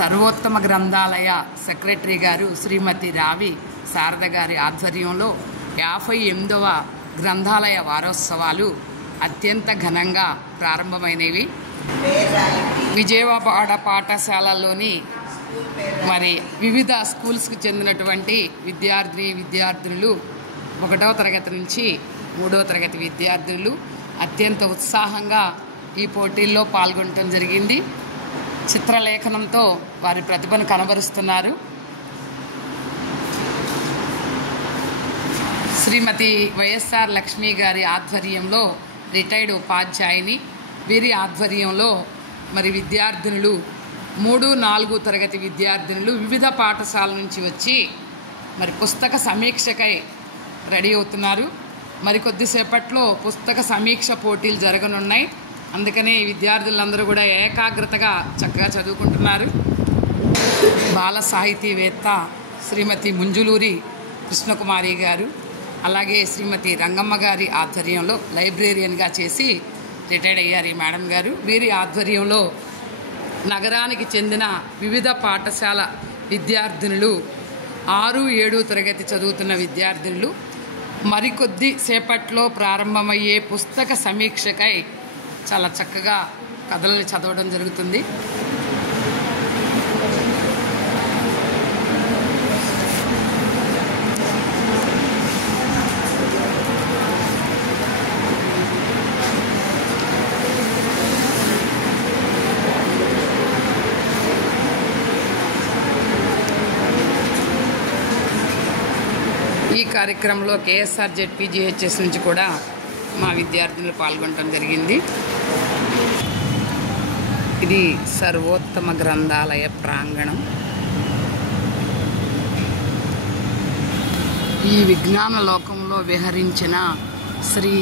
సర్వోత్తమ గ్రంథాలయ సెక్రటరీ గారు శ్రీమతి రావి శారద గారి ఆధ్వర్యంలో 58వ గ్రంథాలయ వారోత్సవాలు అత్యంత ఘనంగా ప్రారంభమైనవి. విజయవాడ పాఠశాలలోని మరి వివిధ స్కూల్స్కి చెందినటువంటి విద్యార్థులు 1వ తరగతి నుంచి 3వ తరగతి విద్యార్థులు అత్యంత ఉత్సాహంగా ఈ పోటీల్లో పాల్గొనడం జరిగింది. చిత్రలేఖనంతో వారి ప్రతిభను కనబరుస్తున్నారు. శ్రీమతి వైఎస్ఆర్ లక్ష్మి గారి ఆధ్వర్యంలో రిటైర్డ్ ఉపాధ్యాయుని, వీరి ఆధ్వర్యంలో మరి విద్యార్థినులు 3, 4 తరగతి విద్యార్థినులు వివిధ పాఠశాల నుంచి వచ్చి మరి పుస్తక సమీక్షకై రెడీ అవుతున్నారు. మరి కొద్దిసేపట్లో పుస్తక సమీక్ష పోటీలు జరగనున్నాయి. అందుకనే విద్యార్థులందరూ కూడా ఏకాగ్రతగా చక్కగా చదువుకుంటున్నారు. బాల సాహితీవేత్త శ్రీమతి ముంజులూరి కృష్ణకుమారి గారు, అలాగే శ్రీమతి రంగమ్మ గారి ఆధ్వర్యంలో లైబ్రేరియన్గా చేసి రిటైర్డ్ అయ్యారు ఈ మేడం గారు. వీరి ఆధ్వర్యంలో నగరానికి చెందిన వివిధ పాఠశాల విద్యార్థినులు 6, 7 తరగతి చదువుతున్న విద్యార్థినులు మరికొద్ది సేపట్లో ప్రారంభమయ్యే పుస్తక సమీక్షకై చాలా చక్కగా కథలను చదవడం జరుగుతుంది. ఈ కార్యక్రమంలో కేఎస్ఆర్ జెడ్పీజీహెచ్ఎస్ నుంచి కూడా మా విద్యార్థులు పాల్గొనడం జరిగింది. ఇది సర్వోత్తమ గ్రంథాలయ ప్రాంగణం. ఈ విజ్ఞాన లోకంలో విహరించిన శ్రీ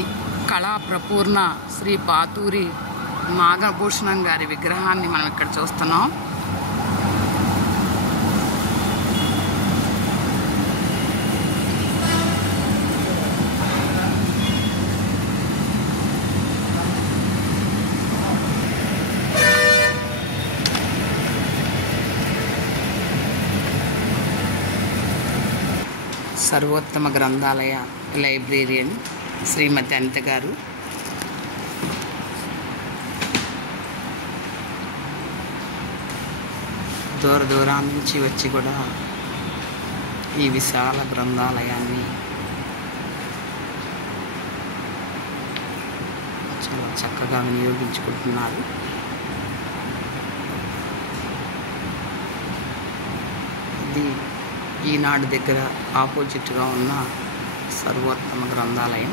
కళా ప్రపూర్ణ శ్రీ పాతూరి నాగభూషణం గారి విగ్రహాన్ని మనం ఇక్కడ చూస్తున్నాం. సర్వోత్తమ గ్రంథాలయ లైబ్రేరియన్ శ్రీమతి అనిత గారు, దూరం నుంచి వచ్చి కూడా ఈ విశాల గ్రంథాలయాన్ని చాలా చక్కగా వినియోగించుకుంటున్నారు. ఇది ఈనాడు దగ్గర ఆపోజిట్గా ఉన్న సర్వోత్తమ గ్రంథాలయం.